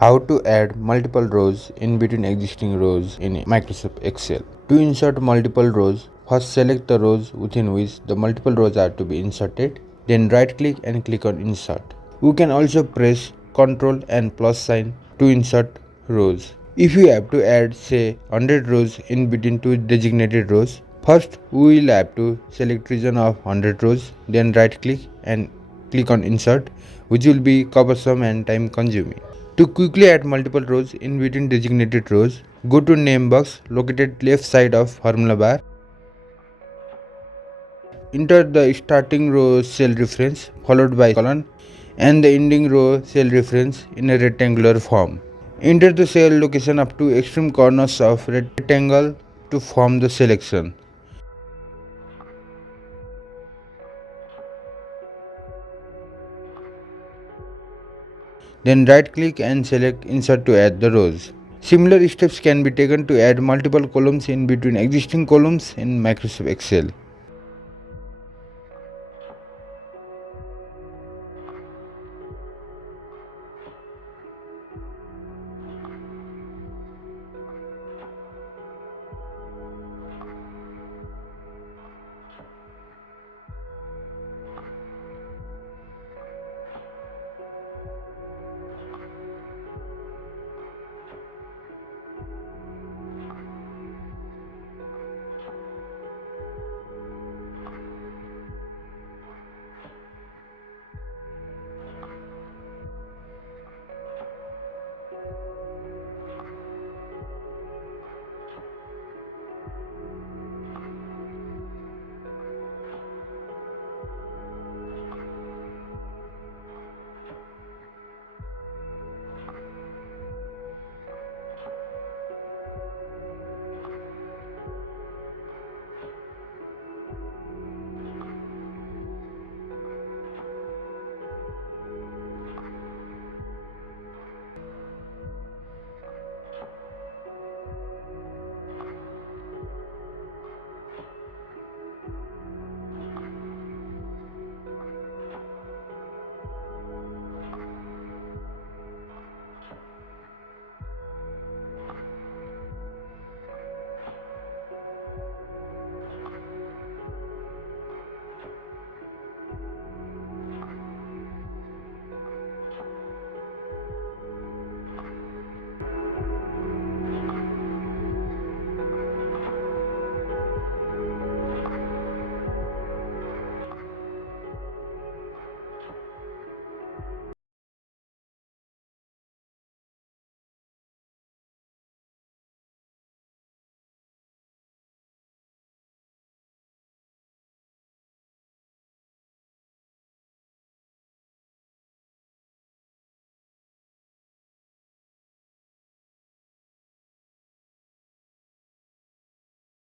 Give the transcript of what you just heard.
How to add multiple rows in between existing rows in Microsoft Excel. To insert multiple rows, first select the rows within which the multiple rows are to be inserted, then right click and click on insert. You can also press Ctrl and plus sign to insert rows. If you have to add say 100 rows in between two designated rows, first we will have to select region of 100 rows, then right click and click on insert, which will be cumbersome and time consuming. To quickly add multiple rows in between designated rows, go to name box located left side of formula bar. Enter the starting row cell reference followed by colon and the ending row cell reference in a rectangular form. Enter the cell location up to extreme corners of rectangle to form the selection. Then right click and select insert to add the rows. Similar steps can be taken to add multiple columns in between existing columns in Microsoft Excel.